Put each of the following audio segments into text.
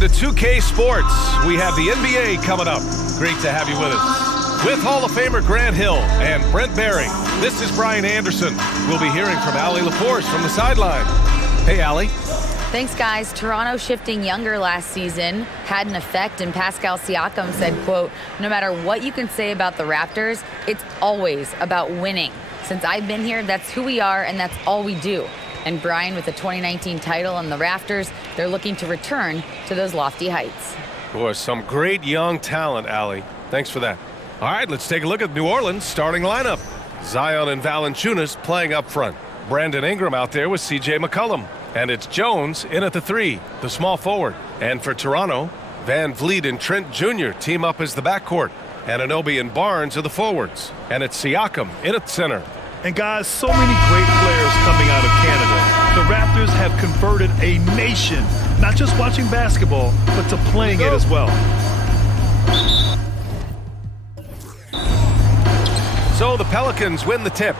Welcome to 2K Sports. We have the NBA coming up. Great to have you with us. With Hall of Famer Grant Hill and Brent Barry, this is Brian Anderson. We'll be hearing from Allie LaForce from the sideline. Hey, Allie. Thanks, guys. Toronto shifting younger last season had an effect, and Pascal Siakam said, quote, "No matter what you can say about the Raptors, it's always about winning. Since I've been here, that's who we are, and that's all we do." And Brian, with the 2019 title and the Raptors, they're looking to return to those lofty heights. Boy, some great young talent, Allie. Thanks for that. All right, let's take a look at New Orleans' starting lineup. Zion and Valanciunas playing up front. Brandon Ingram out there with C.J. McCollum. And it's Jones in at the 3, the small forward. And for Toronto, Van Vliet and Trent Jr. team up as the backcourt. Anunoby and Barnes are the forwards. And it's Siakam in at center. And guys, so many great players coming out of Canada. The Raptors have converted a nation, not just watching basketball, but to playing it as well. So the Pelicans win the tip.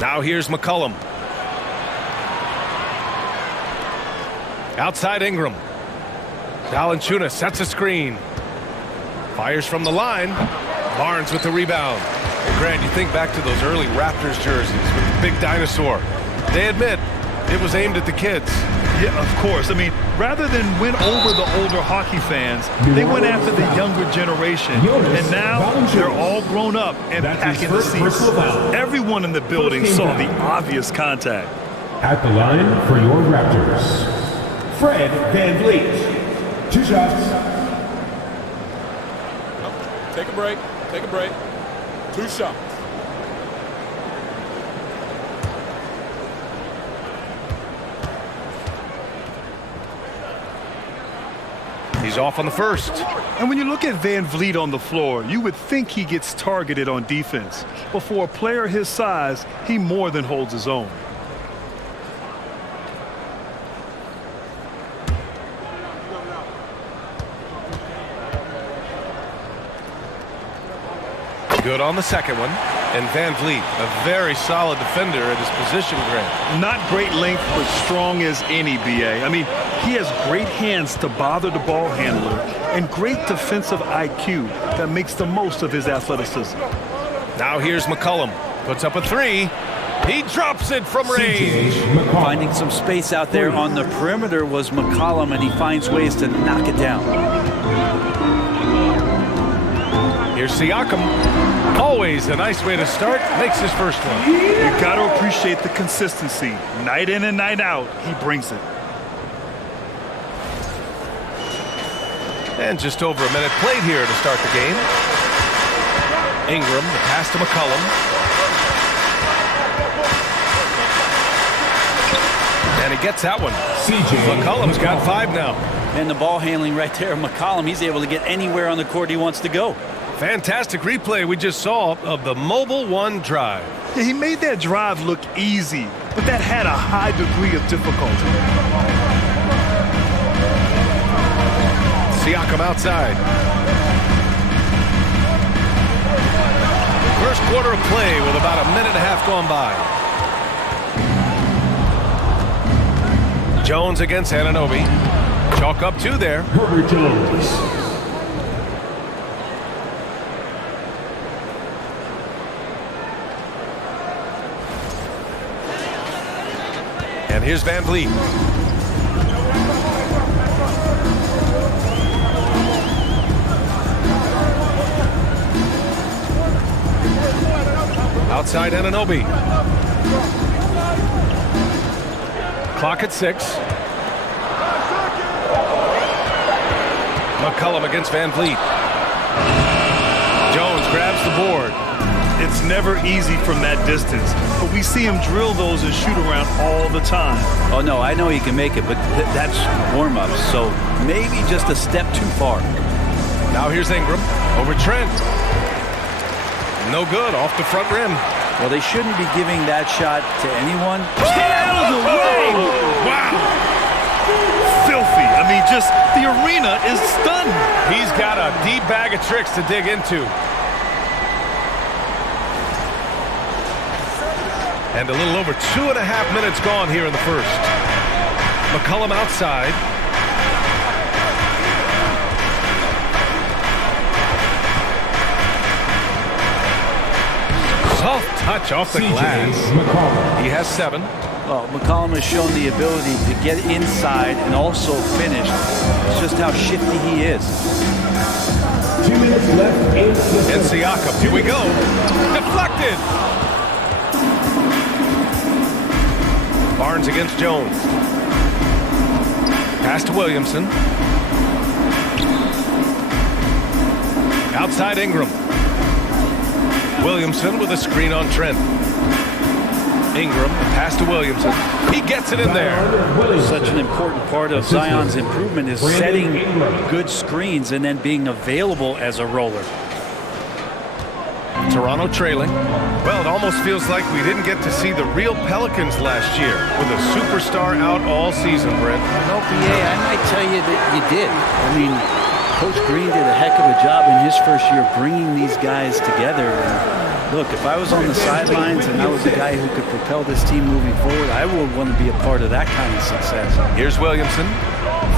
Now here's McCollum. Outside Ingram. Valanciunas sets a screen. Fires from the line. Barnes with the rebound. And Grant, you think back to those early Raptors jerseys with the big dinosaur. They admit it was aimed at the kids. Yeah, of course. I mean, rather than win over the older hockey fans, they went after the younger generation. And now they're all grown up and packing the seats. Everyone in the building saw the obvious contact. At the line for your Raptors, Fred VanVleet. 2 shots. Take a break. Take a break. 2 shots. He's off on the first. And when you look at Van Vliet on the floor, you would think he gets targeted on defense. But for a player his size, he more than holds his own. Good on the second one. And Van Vliet, a very solid defender at his position, Grant. Not great length, but strong as any, B.A. I mean, he has great hands to bother the ball handler and great defensive IQ that makes the most of his athleticism. Now here's McCollum. Puts up a 3. He drops it from range. Finding some space out there on the perimeter was McCollum, and he finds ways to knock it down. Here's Siakam. Always a nice way to start. Makes his first one. You got to appreciate the consistency. Night in and night out, he brings it. And just over a minute played here to start the game. Ingram, the pass to McCollum. And he gets that one. McCollum's got 5 now. And the ball handling right there, McCollum, he's able to get anywhere on the court he wants to go. Fantastic replay we just saw of the Mobile One drive. Yeah, he made that drive look easy, but that had a high degree of difficulty. Siakam outside. First quarter of play with about a minute and a half gone by. Jones against Anunoby. Chalk up 2 there. Herbert Jones. And here's Van Vliet. Outside Anunoby. Clock at 6. McCollum against Van Vliet. Jones grabs the board. It's never easy from that distance, but we see him drill those and shoot around all the time. Oh, no, I know he can make it, but that's warm-up, so maybe just a step too far. Now here's Ingram over Trent. No good, off the front rim. Well, they shouldn't be giving that shot to anyone. Get out of the way! Wow! Filthy. I mean, just the arena is stunned. He's got a deep bag of tricks to dig into. And a little over 2.5 minutes gone here in the first. McCollum outside. Soft touch off the glass. He has 7. Well, McCollum has shown the ability to get inside and also finish. It's just how shifty he is. 2 minutes left in the And Siakam, here we go. Deflected. Barnes against Jones. Pass to Williamson. Outside Ingram. Williamson with a screen on Trent. Ingram, pass to Williamson. He gets it in there. Such an important part of Zion's improvement is setting good screens and then being available as a roller. Toronto trailing. Well, it almost feels like we didn't get to see the real Pelicans last year with a superstar out all season, Brent. No, BA, I might tell you that you did. I mean, Coach Green did a heck of a job in his first year bringing these guys together. And look, if I was on the sidelines and I was the guy who could propel this team moving forward, I would want to be a part of that kind of success. Here's Williamson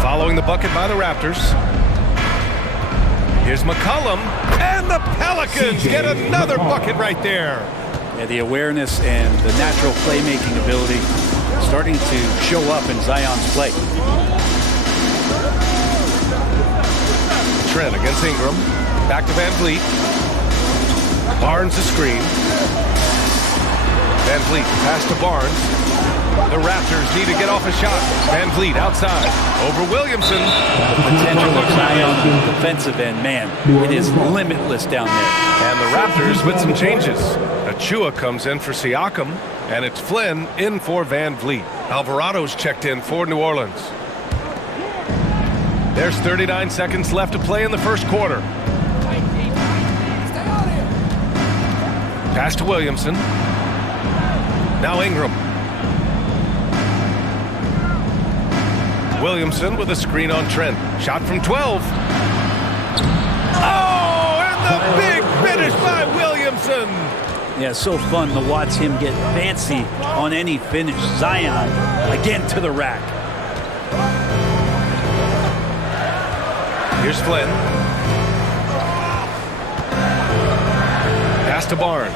following the bucket by the Raptors. Here's McCollum, and the Pelicans get another bucket right there. Yeah, the awareness and the natural playmaking ability starting to show up in Zion's play. Trent against Ingram. Back to Van Vliet. Barnes the screen. Van Vliet pass to Barnes. The Raptors need to get off a shot. Van Vliet outside. Over Williamson. The potential of Zion on the defensive end, man, it is limitless down there. And the Raptors with some changes. Achua comes in for Siakam, and it's Flynn in for Van Vliet. Alvarado's checked in for New Orleans. There's 39 seconds left to play in the first quarter. Pass to Williamson. Now Ingram. Williamson with a screen on Trent. Shot from 12. Oh, and the big finish by Williamson. Yeah, so fun to watch him get fancy on any finish. Zion again to the rack. Here's Flynn. Pass to Barnes.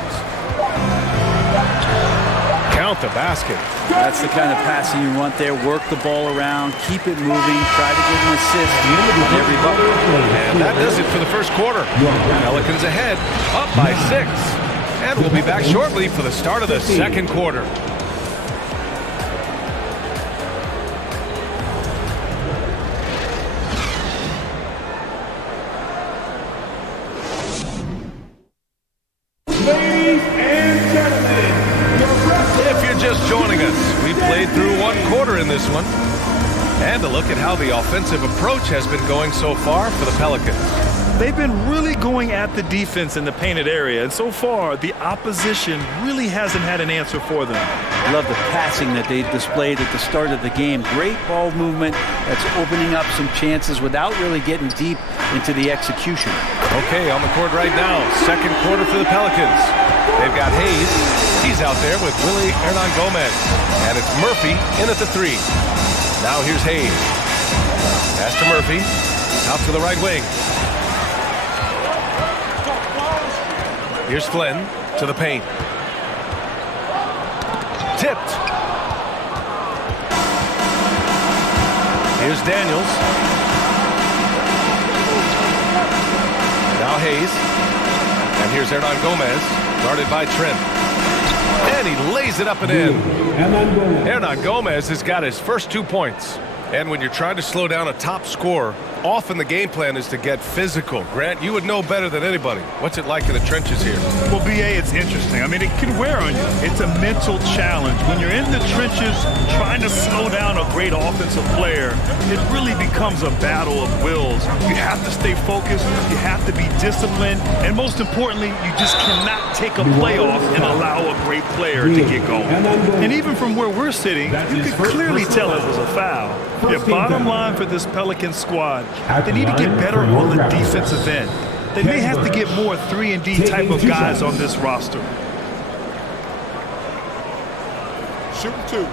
Count the basket. That's the kind of passing you want there. Work the ball around, keep it moving, try to get an assist on every bucket. And that does it for the first quarter. Pelicans ahead, up by 6. And we'll be back shortly for the start of the second quarter. Played through one quarter in this one. And a look at how the offensive approach has been going so far for the Pelicans. They've been really going at the defense in the painted area, and so far the opposition really hasn't had an answer for them. Love the passing that they displayed at the start of the game. Great ball movement that's opening up some chances without really getting deep into the execution. Okay, on the court right now, second quarter for the Pelicans. They've got Hayes. He's out there with Willie Hernan Gomez. And it's Murphy in at the 3. Now here's Hayes. Pass to Murphy. Out to the right wing. Here's Flynn to the paint. Tipped. Here's Daniels. Now Hayes. And here's Hernan Gomez. Guarded by Trent. And he lays it up and in. Hernan Gomez has got his first 2 points. And when you're trying to slow down a top scorer, often the game plan is to get physical. Grant, you would know better than anybody. What's it like in the trenches here? Well, BA, it's interesting. I mean, it can wear on you. It's a mental challenge. When you're in the trenches trying to slow down a great offensive player, it really becomes a battle of wills. You have to stay focused. You have to be disciplined. And most importantly, you just cannot take a play off and allow a great player to get going. And even from where we're sitting, you can clearly tell it was a foul. Yeah, bottom line for this Pelicans squad, they need to get better on the defensive end. They may have to get more 3-and-D type of guys on this roster. Shooting 2.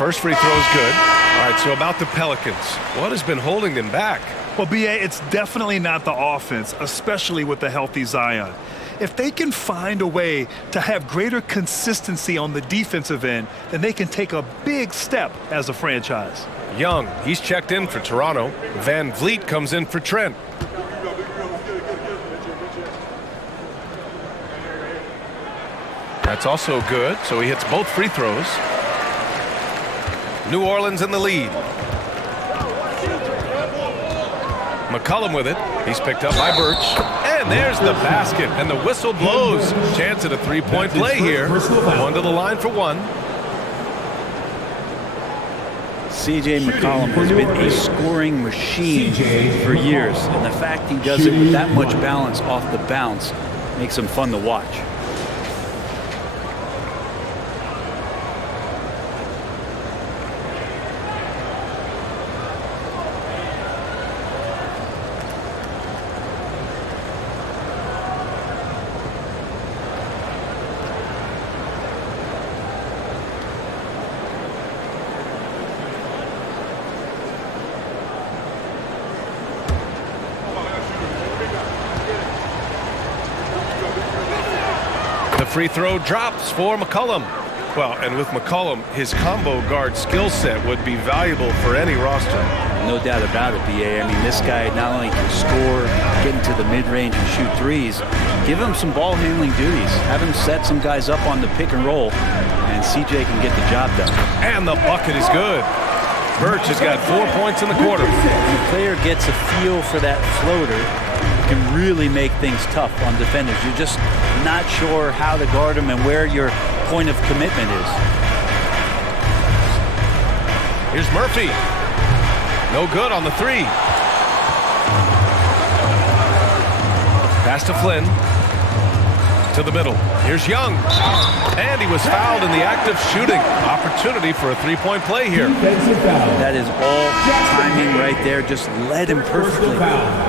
First free throw is good. All right, so about the Pelicans. What has been holding them back? Well, B.A., it's definitely not the offense, especially with the healthy Zion. If they can find a way to have greater consistency on the defensive end, then they can take a big step as a franchise. Young, he's checked in for Toronto. Van Vliet comes in for Trent. That's also good, so he hits both free throws. New Orleans in the lead. McCollum with it. He's picked up by Birch. And there's the basket, and the whistle blows. Chance at a three-point play here. One to the line for one. C.J. McCollum has been a scoring machine for years, and the fact he does it with that much balance off the bounce makes him fun to watch. Free throw drops for McCollum. Well, and with McCollum, his combo guard skill set would be valuable for any roster. No doubt about it, B.A. I mean, this guy not only can score, get into the mid-range and shoot threes, give him some ball handling duties. Have him set some guys up on the pick and roll, and C.J. can get the job done. And the bucket is good. Birch has got 4 points in the quarter. When the player gets a feel for that floater, can really make things tough on defenders. You're just not sure how to guard them and where your point of commitment is. Here's Murphy. No good on the three. Pass to Flynn. To the middle. Here's Young. And he was fouled in the act of shooting. Opportunity for a three-point play here. That is all timing right there. Just led him perfectly.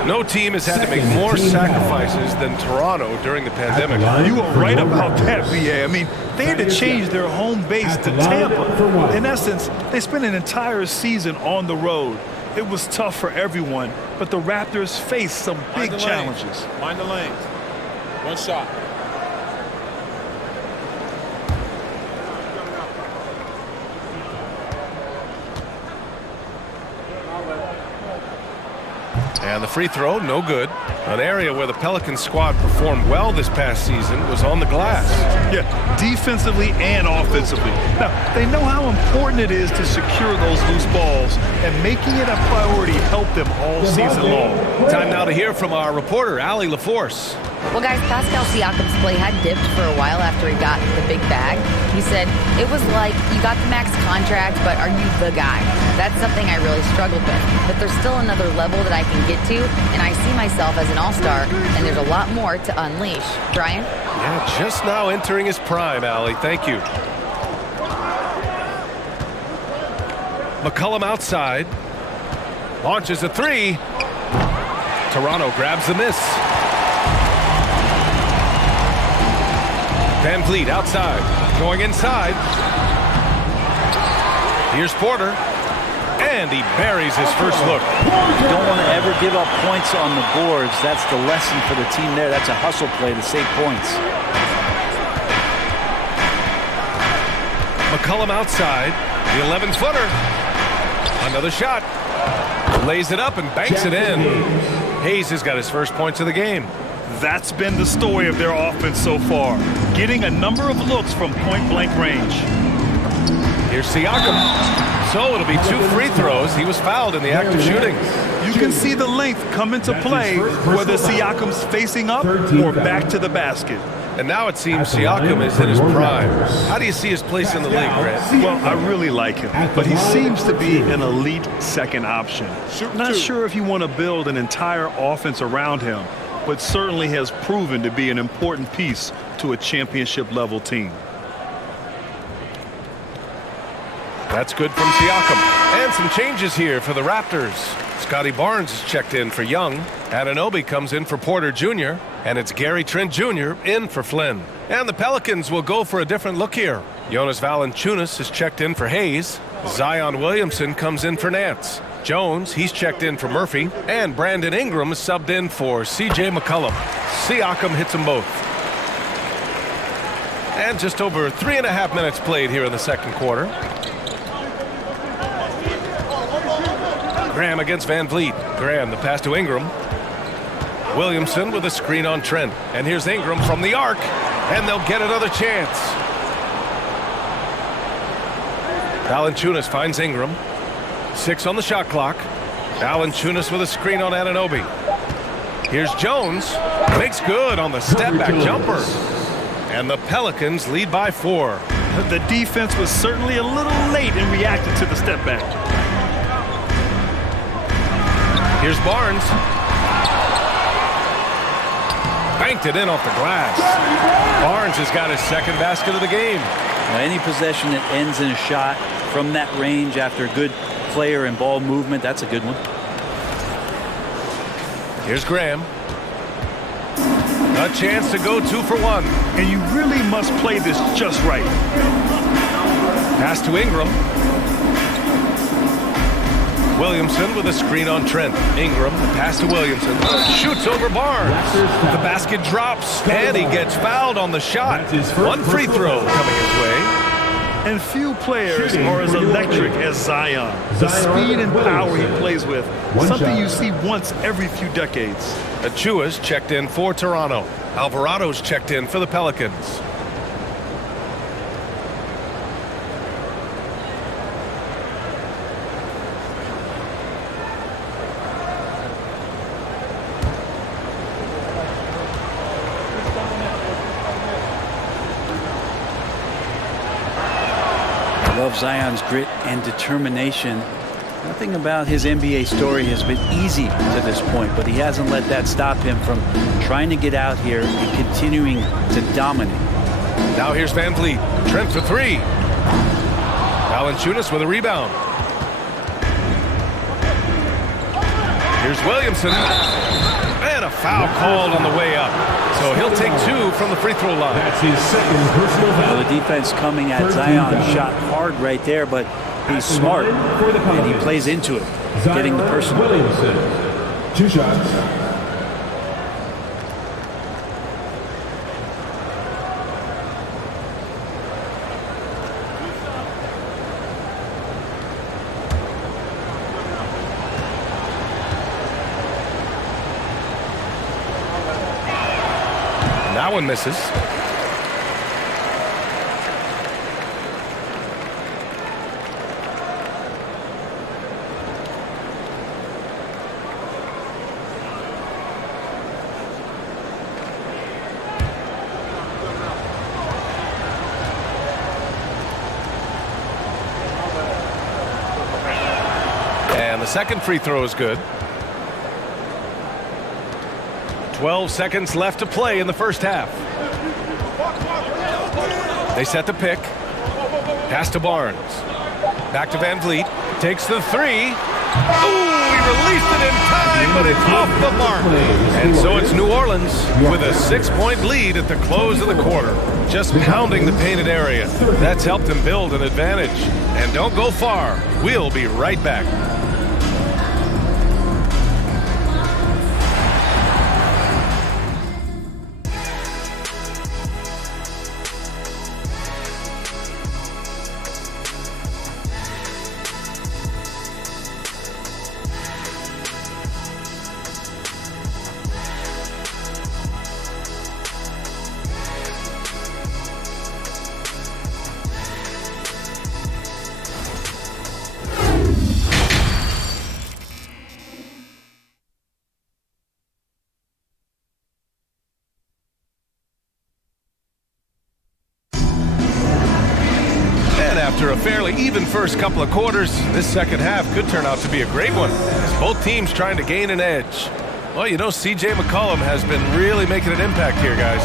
No team has had to make more sacrifices than Toronto during the pandemic. You are right about that, B.A. I mean, they had to change their home base to Tampa. In essence, they spent an entire season on the road. It was tough for everyone, but the Raptors faced some big challenges. Mind the lanes. One shot. And the free throw, no good. An area where the Pelicans squad performed well this past season was on the glass. Yeah, defensively and offensively. Now, they know how important it is to secure those loose balls, and making it a priority helped them all season long. Time now to hear from our reporter, Allie LaForce. Well, guys, Pascal Siakam's play had dipped for a while after he got the big bag. He said, it was like, you got the max contract, but are you the guy? That's something I really struggled with. But there's still another level that I can get to, and I see myself as an all-star, and there's a lot more to unleash. Brian? Yeah, just now entering his prime, Allie. Thank you. McCollum outside. Launches a three. Toronto grabs the miss. Van Vliet outside, going inside. Here's Porter, and he buries his first look. You don't want to ever give up points on the boards. That's the lesson for the team there. That's a hustle play to save points. McCollum outside, the 11-footer. Another shot. Lays it up and banks it in. Hayes has got his first points of the game. That's been the story of their offense so far, getting a number of looks from point-blank range. Here's Siakam. So it'll be 2 free throws. He was fouled in the act of shooting. You can see the length come into play, whether Siakam's facing up or back to the basket. And now it seems Siakam is in his prime. How do you see his place in the league, Grant? Well, I really like him, but he seems to be an elite second option. Not sure if you want to build an entire offense around him, but certainly has proven to be an important piece to a championship-level team. That's good from Siakam. And some changes here for the Raptors. Scotty Barnes is checked in for Young. Anunoby comes in for Porter Jr. And it's Gary Trent Jr. in for Flynn. And the Pelicans will go for a different look here. Jonas Valanciunas is checked in for Hayes. Zion Williamson comes in for Nance. Jones, he's checked in for Murphy. And Brandon Ingram is subbed in for CJ McCollum. Siakam hits them both. And just over 3.5 minutes played here in the second quarter. Graham against Van Vliet. Graham, the pass to Ingram. Williamson with a screen on Trent. And here's Ingram from the arc. And they'll get another chance. Valanciunas finds Ingram. 6 on the shot clock. Valanciunas with a screen on Anunoby. Here's Jones. Makes good on the step-back jumper. And the Pelicans lead by 4. The defense was certainly a little late in reacting to the step back. Here's Barnes. Banked it in off the glass. Barnes has got his second basket of the game. Well, any possession that ends in a shot from that range after good player and ball movement, that's a good one. Here's Graham. A chance to go 2 for 1. And you really must play this just right. Pass to Ingram. Williamson with a screen on Trent. Ingram, pass to Williamson. Shoots over Barnes. The basket drops, and he gets fouled on the shot. One free throw coming his way. And few players are as electric as Zion. The speed and power he plays with, something you see once every few decades. Achua's checked in for Toronto. Alvarado's checked in for the Pelicans. Love Zion's grit and determination. Nothing about his NBA story has been easy to this point, but he hasn't let that stop him from trying to get out here and continuing to dominate. Now here's Van Vliet. Trent for 3. Valanciunas with a rebound. Here's Williamson. And a foul called on the way up. So he'll take 2 from the free throw line. That's his second personal foul. Well, the defense coming at Zion shot hard right there, but he's smart and he plays into it, getting the personal. Williamson. 2 shots. That one misses. And the second free throw is good. 12 seconds left to play in the first half. They set the pick. Pass to Barnes. Back to Van Vliet. Takes the 3. Ooh, he released it in time, but it's off the mark. And so it's New Orleans with a 6-point lead at the close of the quarter. Just pounding the painted area. That's helped him build an advantage. And don't go far. We'll be right back. After a fairly even first couple of quarters, this second half could turn out to be a great one, as both teams trying to gain an edge. Well, you know, CJ McCollum has been really making an impact here, guys.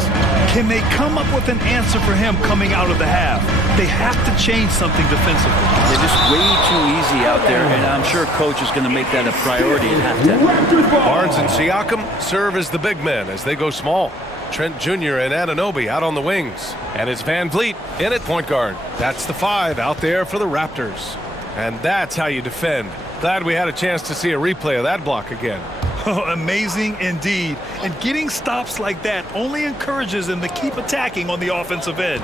Can they come up with an answer for him coming out of the half? They have to change something defensively. They're just way too easy out there, and I'm sure coach is going to make that a priority at halftime. Barnes and Siakam serve as the big men as they go small. Trent Jr. and Anunoby out on the wings. And it's Van Vliet in at point guard. That's the 5 out there for the Raptors. And that's how you defend. Glad we had a chance to see a replay of that block again. Oh, amazing indeed. And getting stops like that only encourages them to keep attacking on the offensive end.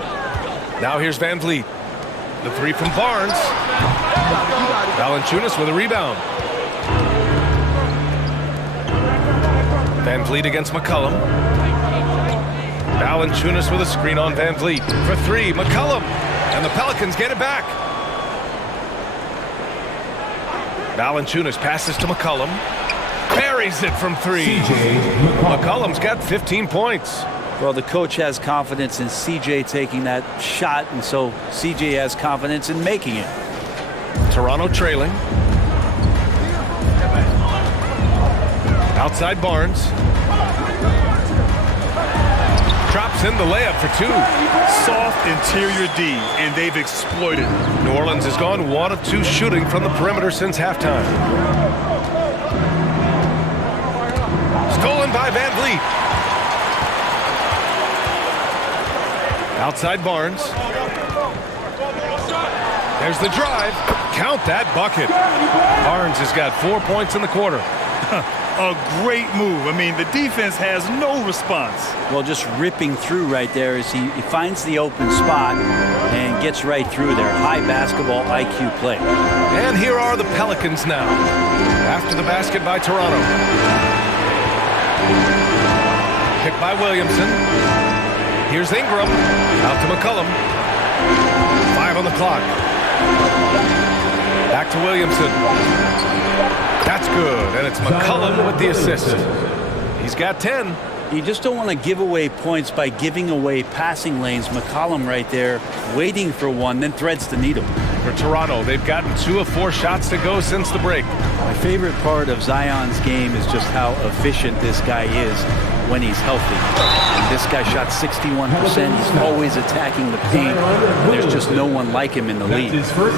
Now here's Van Vliet. The three from Barnes. Valanciunas with a rebound. Van Vliet against McCollum. Valanciunas with a screen on Van Vliet. For three, McCollum. And the Pelicans get it back. Valanciunas passes to McCollum. Buries it from three. McCollum's got 15 points. Well, the coach has confidence in CJ taking that shot, and so CJ has confidence in making it. Toronto trailing. Outside Barnes. Drops in the layup for two. Soft interior D, and they've exploited it. New Orleans has gone 1 of 2 shooting from the perimeter since halftime. Stolen by Van Vliet. Outside Barnes. There's the drive. Count that bucket. Barnes has got 4 points in the quarter. A great move. I mean, the defense has no response. Well, just ripping through right there as he finds the open spot and gets right through there. High basketball IQ play. And here are the Pelicans now. After the basket by Toronto. Picked by Williamson. Here's Ingram. Out to McCollum. 5 on the clock. Back to Williamson. That's good, and it's McCollum with the assist. He's got 10. You just don't want to give away points by giving away passing lanes. McCollum right there, waiting for one, then threads the needle. For Toronto, they've gotten 2 of 4 shots to go since the break. My favorite part of Zion's game is just how efficient this guy is when he's healthy. And this guy shot 61%. He's always attacking the paint. There's just no one like him in the league.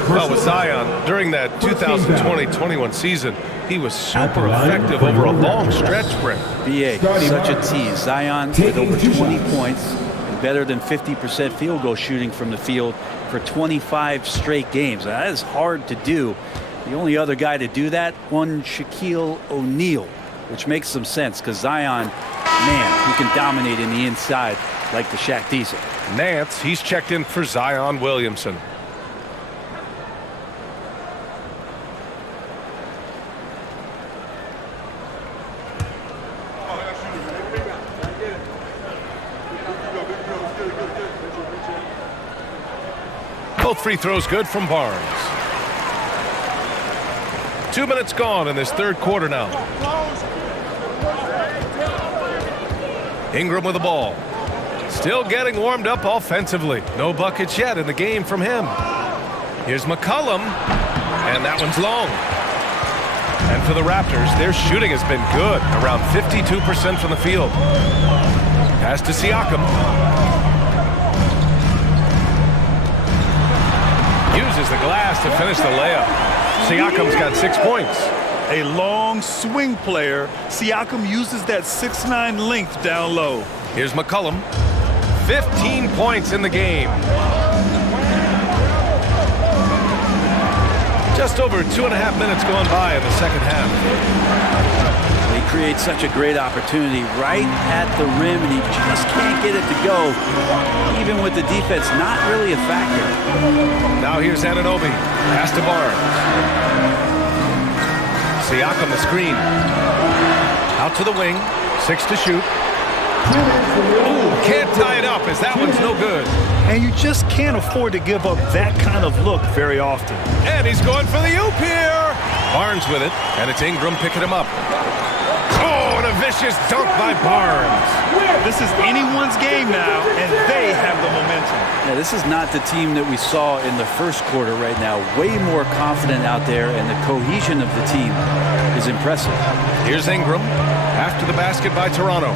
Well, with Zion, during that 2020-21 season, he was super effective over a long stretch break. BA, such a tease. Zion with over 20 points and better than 50% field goal shooting from the field for 25 straight games. Now, that is hard to do. The only other guy to do that, one Shaquille O'Neal, which makes some sense because Zion, man, he can dominate in the inside like the Shaq Diesel. Nance, he's checked in for Zion Williamson. Both free throws good from Barnes. 2 minutes gone in this third quarter now. Ingram with the ball. Still getting warmed up offensively. No buckets yet in the game from him. Here's McCollum. And that one's long. And for the Raptors, their shooting has been good. Around 52% from the field. Pass to Siakam. Uses the glass to finish the layup. Siakam's got 6 points. A long swing player. Siakam uses that 6'9" length down low. Here's McCollum. 15 points in the game. Just over 2.5 minutes going by in the second half. He creates such a great opportunity right at the rim, and he just can't get it to go. Even with the defense not really a factor. Now here's Anunoby. Pass to Barnes. Siakam the screen. Out to the wing. 6 to shoot. Ooh, can't tie it up as that one's no good. And you just can't afford to give up that kind of look very often. And he's going for the oop here. Barnes with it, and it's Ingram picking him up. Oh, and a vicious dunk by Barnes. This is anyone's game now, and they have the momentum. Yeah, this is not the team that we saw in the first quarter right now. Way more confident out there, and the cohesion of the team is impressive. Here's Ingram after the basket by Toronto.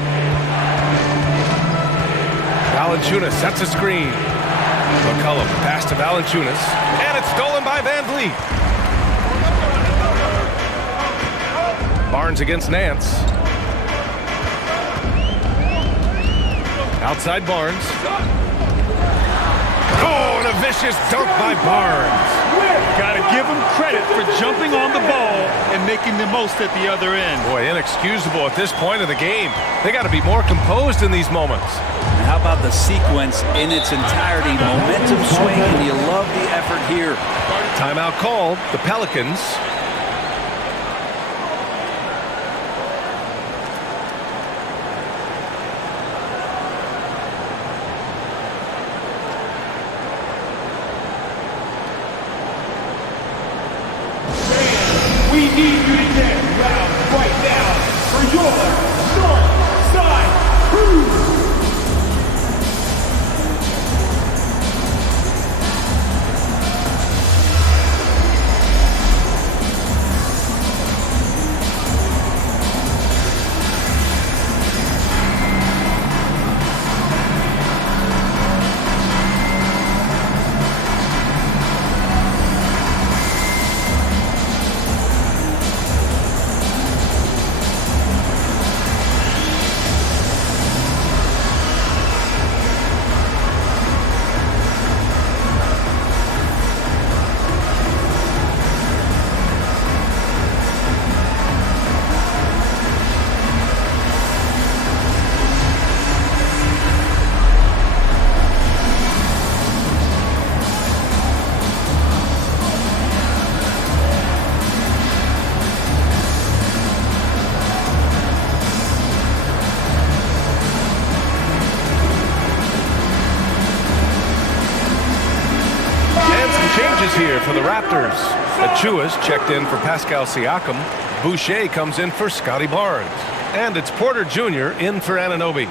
Valanciunas sets a screen. McCollum pass to Valanciunas, and it's stolen by Van Vliet. Barnes against Nance. Outside Barnes. Oh, and a vicious dunk by Barnes. Got to give them credit for jumping on the ball and making the most at the other end. Boy, inexcusable at this point of the game. They got to be more composed in these moments. And how about the sequence in its entirety? Momentum swing, and you love the effort here. Timeout called. The Pelicans. We need you to get loud right now for your North Side Crew. Changes here for the Raptors. Achua's checked in for Pascal Siakam. Boucher comes in for Scotty Barnes. And it's Porter Jr. in for Anunoby.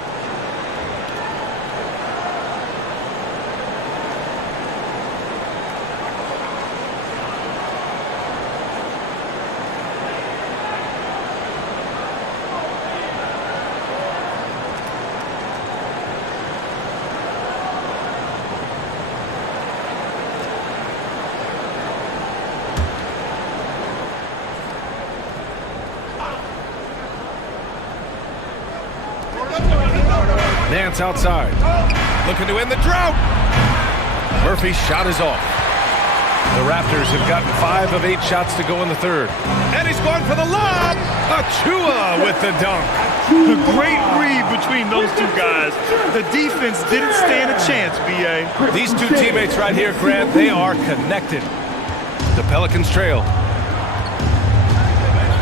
Nance outside. Looking to end the drought. Murphy's shot is off. The Raptors have gotten 5 of 8 shots to go in the third. And he's going for the lob. Achua with the dunk. A great read between those two guys. The defense didn't stand a chance, B.A. These two teammates right here, Grant, they are connected. The Pelicans trail.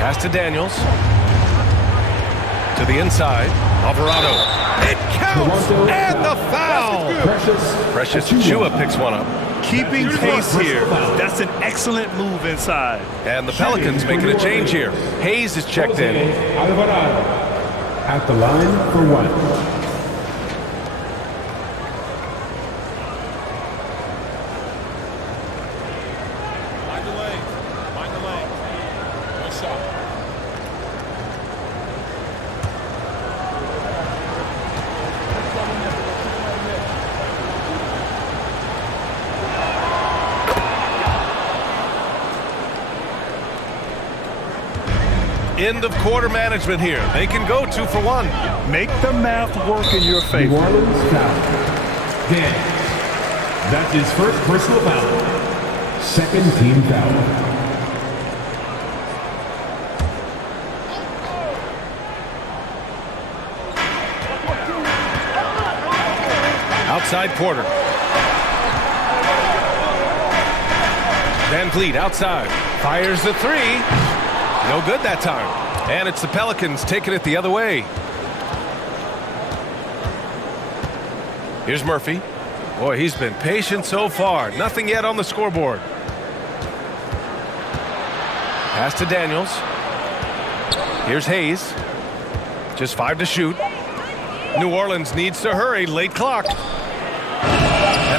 Pass to Daniels. To the inside. Alvarado. It counts! And the foul! Precious Achua picks one up. Keeping pace here. That's an excellent move inside. And the Pelicans making a change here. Hayes is checked in. Alvarado at the line for one. Mind the lane. Mind the lane. Nice shot. End of quarter management here. They can go 2 for 1. Make the math work in your New favor. Orleans foul. Daniels. That's his first personal foul. Second team foul. Outside Porter. Van Vliet outside. Fires the 3. No good that time. And it's the Pelicans taking it the other way. Here's Murphy. Boy, he's been patient so far. Nothing yet on the scoreboard. Pass to Daniels. Here's Hayes. Just 5 to shoot. New Orleans needs to hurry. Late clock. And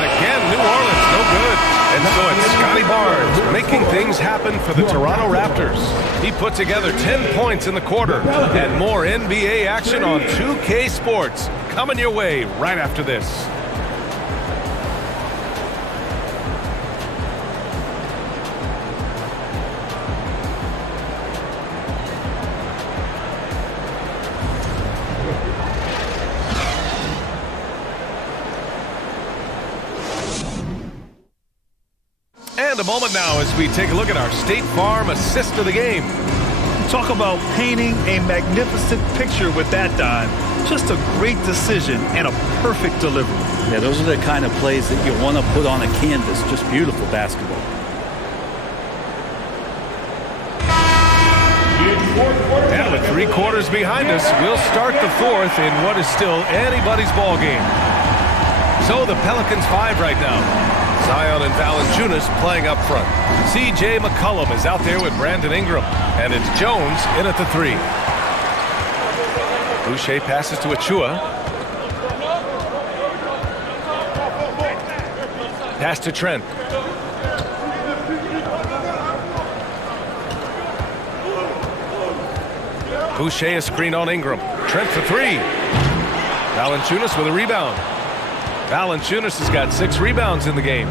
again, New Orleans, no good. And so it's Scotty Barnes making things happen for the Toronto Raptors. He put together 10 points in the quarter. And more NBA action on 2K Sports coming your way right after this. And a moment now as we take a look at our State Farm assist of the game. Talk about painting a magnificent picture with that dime. Just a great decision and a perfect delivery. Yeah, those are the kind of plays that you want to put on a canvas. Just beautiful basketball. And with 3 quarters behind us, we'll start the 4th in what is still anybody's ball game. So the Pelicans 5 right now. Zion and Valanciunas playing up front. C.J. McCollum is out there with Brandon Ingram. And it's Jones in at the 3. Boucher passes to Achua. Pass to Trent. Boucher a screen on Ingram. Trent for 3. Valanciunas with a rebound. Valanciunas has got 6 rebounds in the game.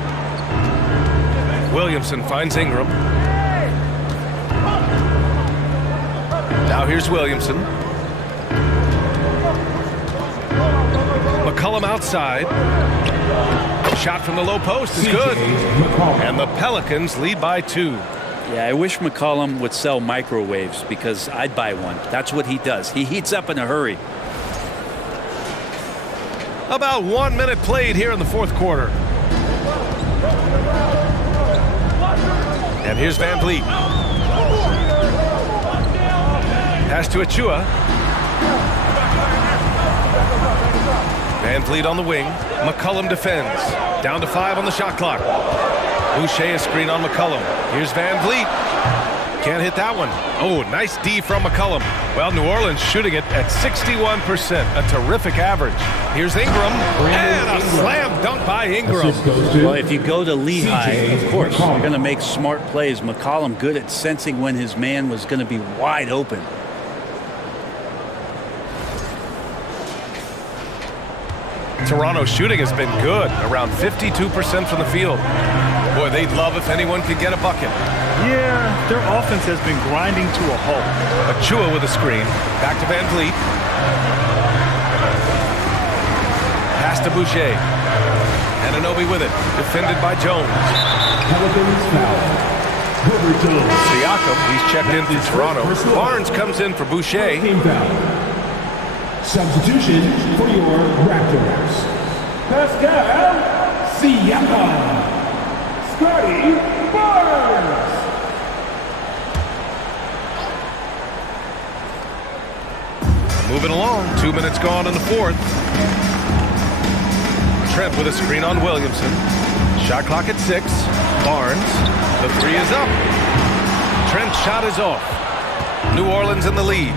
Williamson finds Ingram. Now here's Williamson. McCollum outside. Shot from the low post is good. And the Pelicans lead by 2. Yeah, I wish McCollum would sell microwaves because I'd buy one. That's what he does. He heats up in a hurry. About 1 minute played here in the 4th quarter. And here's Van Vliet. Pass to Achua. Van Vliet on the wing. McCollum defends. Down to 5 on the shot clock. Boucher a screen on McCollum. Here's Van Vliet. Can't hit that one. Oh, nice D from McCollum. Well, New Orleans shooting it at 61%. A terrific average. Here's Ingram. And a slam dunk by Ingram. Well, if you go to Lehigh, of course, you're going to make smart plays. McCollum good at sensing when his man was going to be wide open. Toronto shooting has been good, around 52% from the field. Boy, they'd love if anyone could get a bucket. Yeah, their offense has been grinding to a halt. Achua with a screen. Back to Van Vliet. Pass to Boucher. Anunoby with it. Defended by Jones. Siakam, he's checked in for Toronto. Barnes comes in for Boucher. Substitution for your Raptors. Pascal Siakam. Scotty Barnes. Moving along. 2 minutes gone in the 4th. Trent with a screen on Williamson. Shot clock at 6. Barnes. The 3 is up. Trent's shot is off. New Orleans in the lead.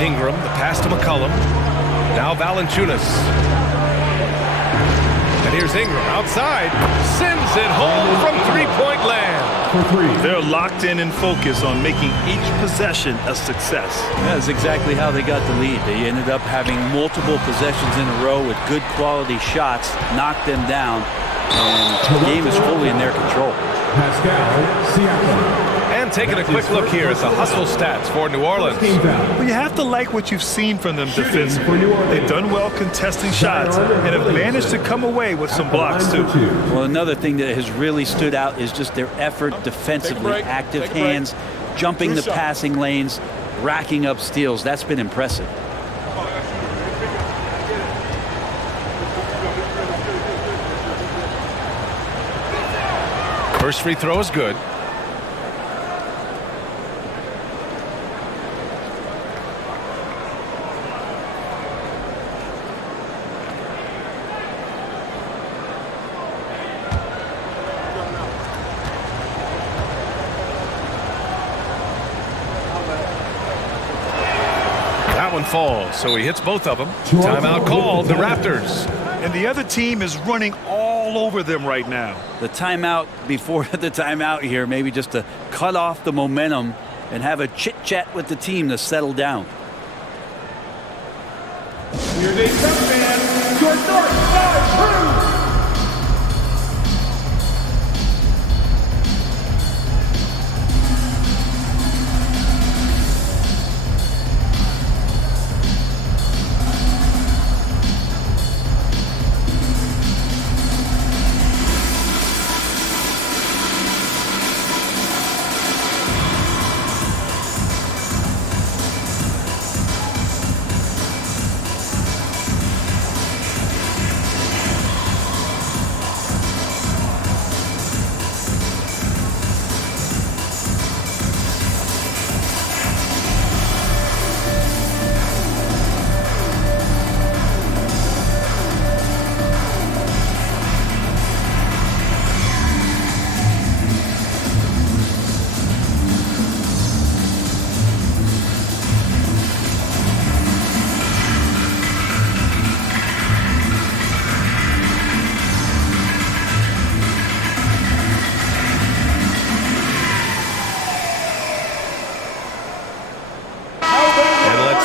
Ingram, the pass to McCollum. Now Valanciunas. And here's Ingram outside. Sends it home from three-point land. They're locked in and focused on making each possession a success. That's exactly how they got the lead. They ended up having multiple possessions in a row with good quality shots, knocked them down, and the game is fully in their control. Pascal Siakam. And taking a quick look here at the hustle stats for New Orleans. Well, you have to like what you've seen from them defensively. They've done well contesting shots and have managed to come away with some blocks too. Well, another thing that has really stood out is just their effort defensively. Active hands, jumping the passing lanes, racking up steals. That's been impressive. First free throw is good. That one falls, so he hits both of them. Timeout called, the Raptors. And the other team is running all over them right now. The timeout before the timeout here, maybe just to cut off the momentum and have a chit-chat with the team to settle down. Here they come, man. Your North Star Crew.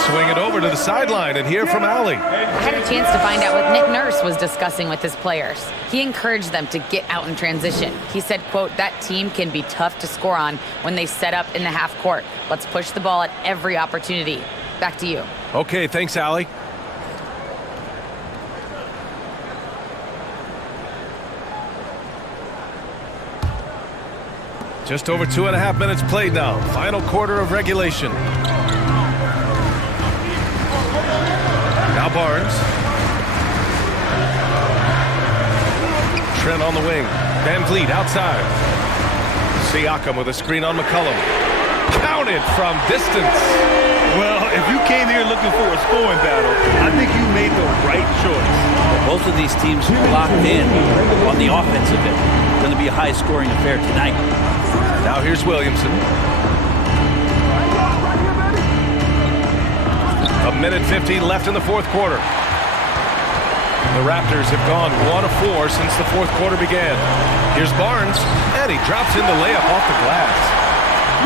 swing it over to the sideline and hear from Allie. I had a chance to find out what Nick Nurse was discussing with his players. He encouraged them to get out in transition. He said, quote, that team can be tough to score on when they set up in the half court. Let's push the ball at every opportunity. Back to you. Okay, thanks, Allie. Just over 2.5 minutes played now. Final quarter of regulation. Now Barnes. Trent on the wing. Van Vliet outside. Siakam with a screen on McCollum. Counted from distance. Well, if you came here looking for a scoring battle, I think you made the right choice. Both of these teams locked in on the offensive end. Going to be a high-scoring affair tonight. Now here's Williamson. A minute 15 left in the fourth quarter. The Raptors have gone 1 of 4 since the fourth quarter began. Here's Barnes, and he drops in the layup off the glass.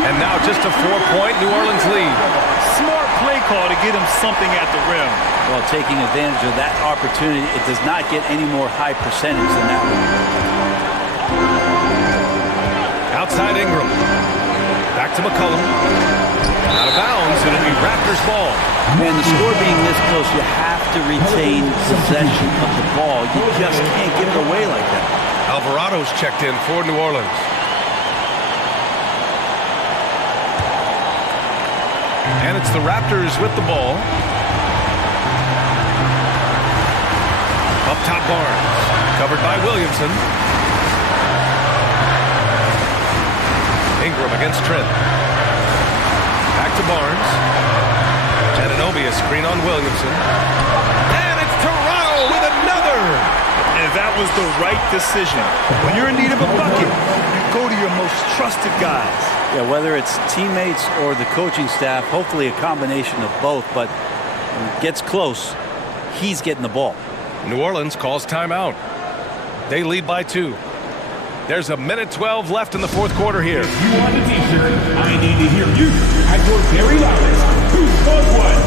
And now just a 4-point New Orleans lead. Smart play call to get him something at the rim. Well, taking advantage of that opportunity, it does not get any more high percentage than that one. Outside Ingram. Back to McCollum. Out of bounds. It'll be Raptors ball. Man, the score being this close, you have to retain possession of the ball. You just can't give it away like that. Alvarado's checked in for New Orleans. And it's the Raptors with the ball. Up top Barnes. Covered by Williamson. Ingram against Trent. Back to Barnes. Anunoby a screen on Williamson. And it's Toronto with another. And that was the right decision. When you're in need of a bucket, you go to your most trusted guys. Yeah, whether it's teammates or the coaching staff, hopefully a combination of both, but when it gets close, he's getting the ball. New Orleans calls timeout. They lead by 2. There's a minute 12 left in the fourth quarter here. If you want a t-shirt, I need to hear you at your very loudest. Who's close one?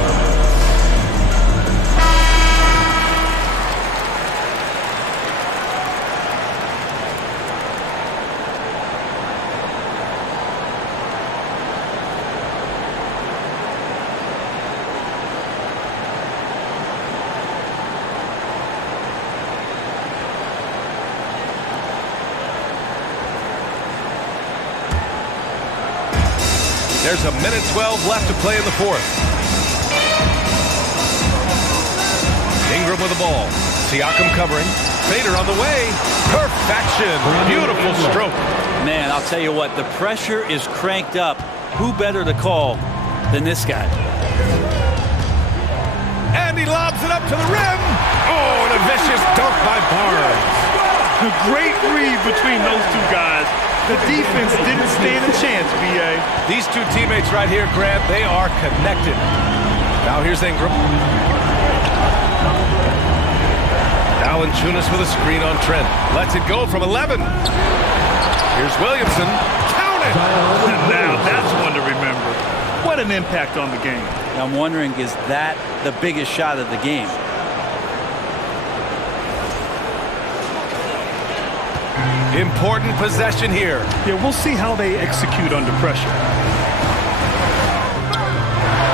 There's a minute 12 left to play in the fourth. Ingram with the ball. Siakam covering. Fader on the way. Perfection. Beautiful stroke. Man, I'll tell you what, the pressure is cranked up. Who better to call than this guy? And he lobs it up to the rim. Oh, and a vicious dunk by Barnes. The great read between those two guys. The defense didn't stand a chance, B.A. These two teammates right here, Grant, they are connected. Now here's Ingram. Valanciunas with a screen on Trent. Lets it go from 11. Here's Williamson. Count it! Now that's one to remember. What an impact on the game. I'm wondering, is that the biggest shot of the game? Important possession here. Yeah, we'll see how they execute under pressure.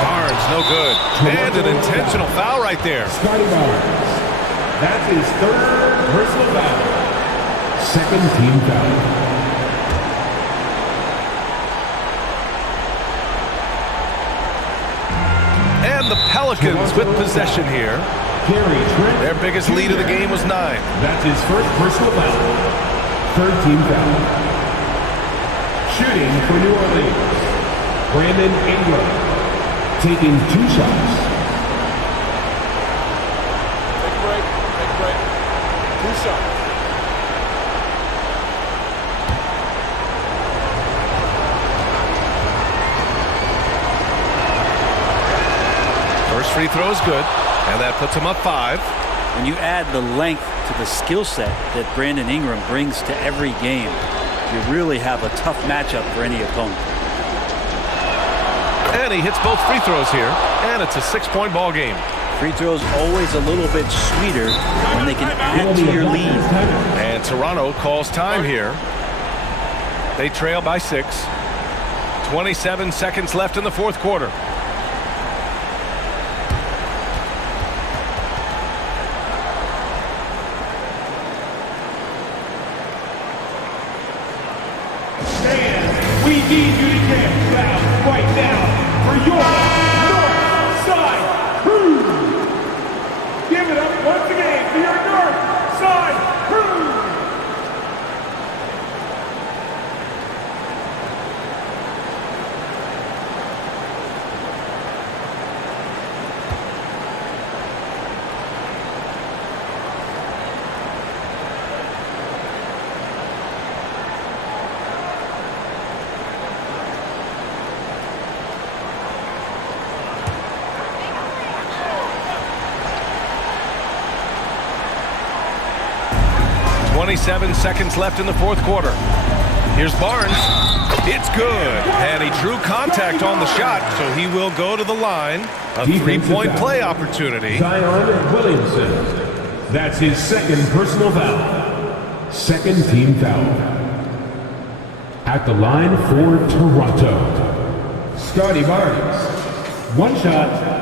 Barnes, no good. And an intentional foul right there. Scotty Barnes. That's his third personal foul. Second team foul. And the Pelicans with possession here. Their biggest lead of the game was 9. That's his first personal foul. Third team foul. Shooting for New Orleans. Brandon Ingram. Taking 2 shots. Take a break. Take a break. 2 shots. First free throw is good, and that puts him up 5. When you add the length to the skill set that Brandon Ingram brings to every game, you really have a tough matchup for any opponent. And he hits both free throws here, and it's a 6-point ball game. Free throws always a little bit sweeter when they can add to your lead. And Toronto calls time here. They trail by 6. 27 seconds left in the fourth quarter. We need you to get down right now for your north side crew. Give it up once again for your north side crew. Twenty-seven seconds left in the fourth quarter. Here's Barnes. It's good. And he drew contact on the shot, so he will go to the line. A 3-point play opportunity. Zion Williamson. That's his second personal foul. Second team foul. At the line for Toronto, Scotty Barnes. One shot.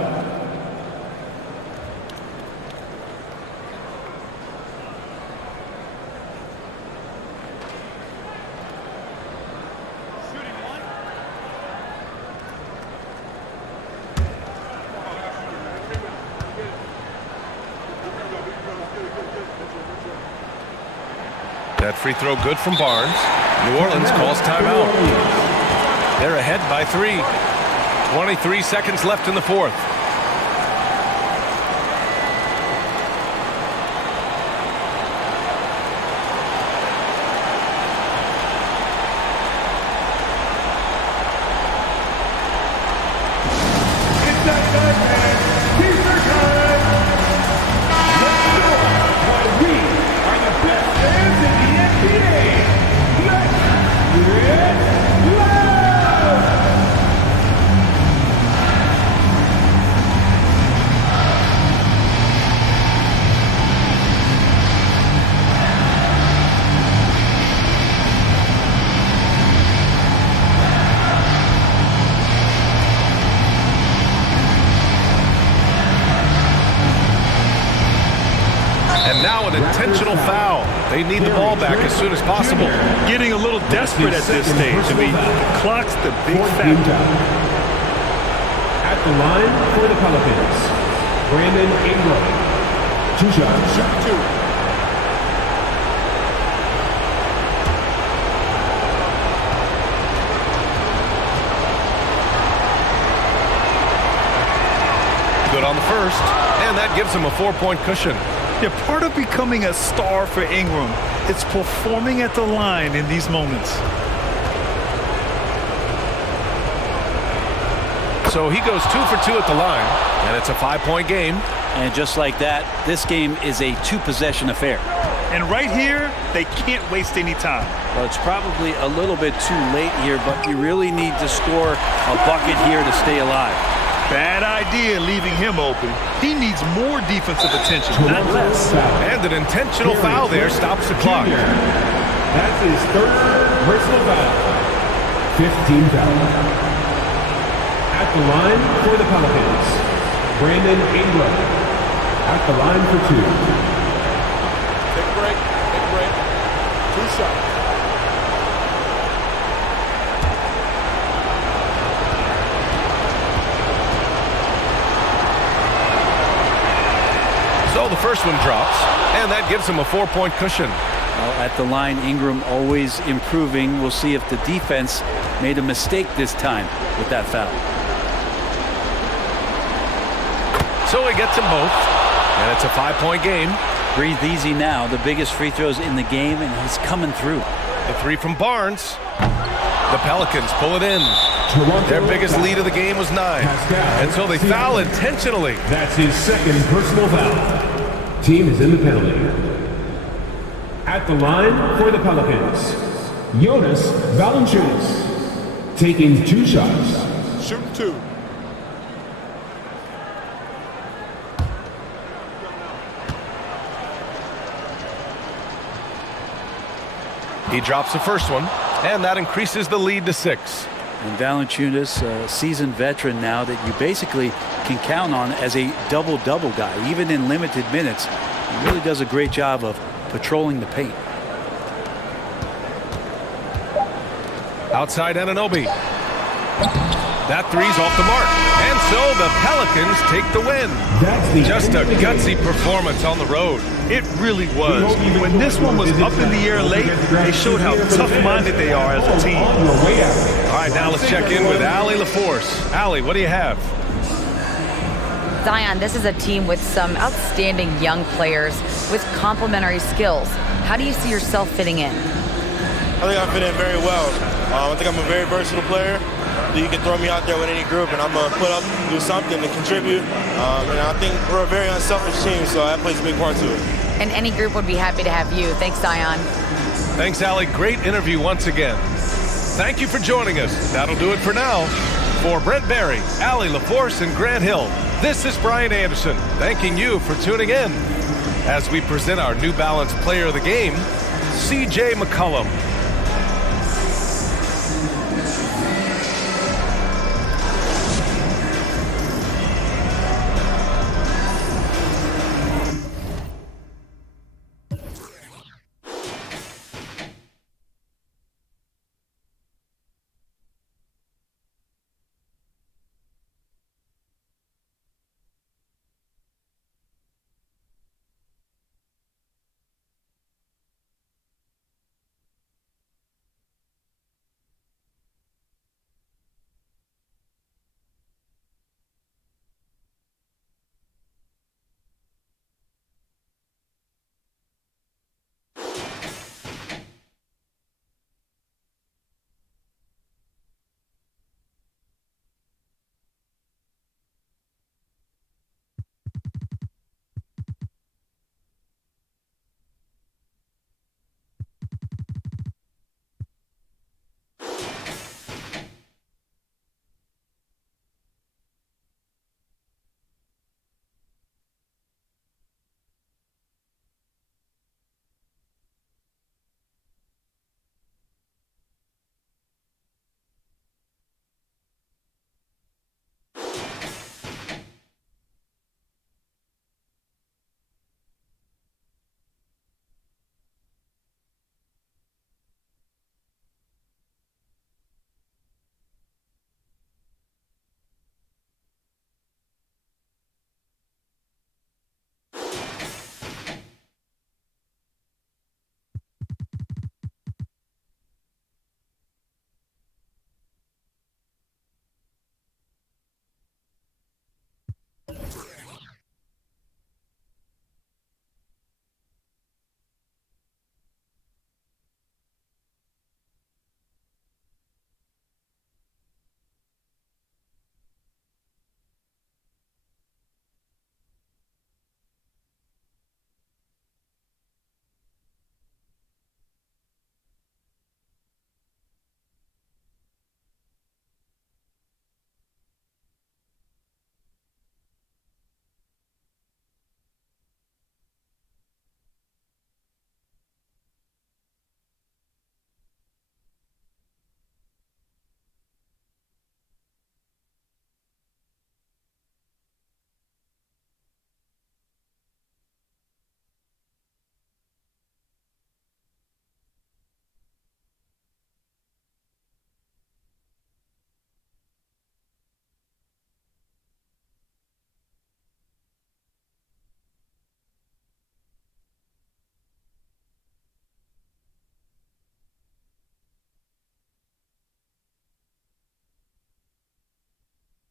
That free throw good from Barnes. New Orleans calls timeout. They're ahead by 3. 23 seconds left in the fourth. And now an intentional foul. They need the ball back as soon as possible. Getting a little desperate at this stage. I mean, the clock's the big factor. At the line for the Pelicans, Brandon Ingram. 2 shots. Shot 2. Good on the first, and that gives him a 4-point cushion. Yeah, part of becoming a star for Ingram, it's performing at the line in these moments. So he goes 2 for 2 at the line, and it's a 5-point game. And just like that, this game is a 2-possession affair. And right here, they can't waste any time. Well, it's probably a little bit too late here, but you really need to score a bucket here to stay alive. Bad idea leaving him open. He needs more defensive attention, not less. And an intentional foul there stops the clock. That's his third personal foul. 15 foul. At the line for the Pelicans, Brandon Ingram. At the line for 2. Take a break. Take a break. 2 shots. So the first one drops, and that gives him a 4-point cushion. Well, at the line, Ingram always improving. We'll see if the defense made a mistake this time with that foul. So he gets them both, and it's a 5-point game. Breathe easy now. The biggest free throws in the game, and he's coming through. The 3 from Barnes. The Pelicans pull it in. Their biggest lead of the game was 9. And so they foul intentionally. That's his second personal foul. Team is in the penalty. At the line for the Pelicans, Jonas Valanciunas. Taking 2 shots. Shooting 2. He drops the first one, and that increases the lead to 6. And Valanciunas, a seasoned veteran now that you basically can count on as a double-double guy, even in limited minutes. He really does a great job of patrolling the paint. Outside Anunoby. That three's off the mark. And so the Pelicans take the win. Just a gutsy performance on the road. It really was. When this one was up in the air late, they showed how tough-minded they are as a team. All right, now let's check in with Allie LaForce. Allie, what do you have? Zion, this is a team with some outstanding young players with complementary skills. How do you see yourself fitting in? I think I fit in very well. I think I'm a very versatile player. You can throw me out there with any group, and I'm going to put up, do something to contribute. And I think we're a very unselfish team, so that plays a big part to it. And any group would be happy to have you. Thanks, Zion. Thanks, Allie. Great interview once again. Thank you for joining us. That'll do it for now. For Brent Barry, Allie LaForce, and Grant Hill, this is Brian Anderson, thanking you for tuning in as we present our New Balance Player of the Game, C.J. McCollum.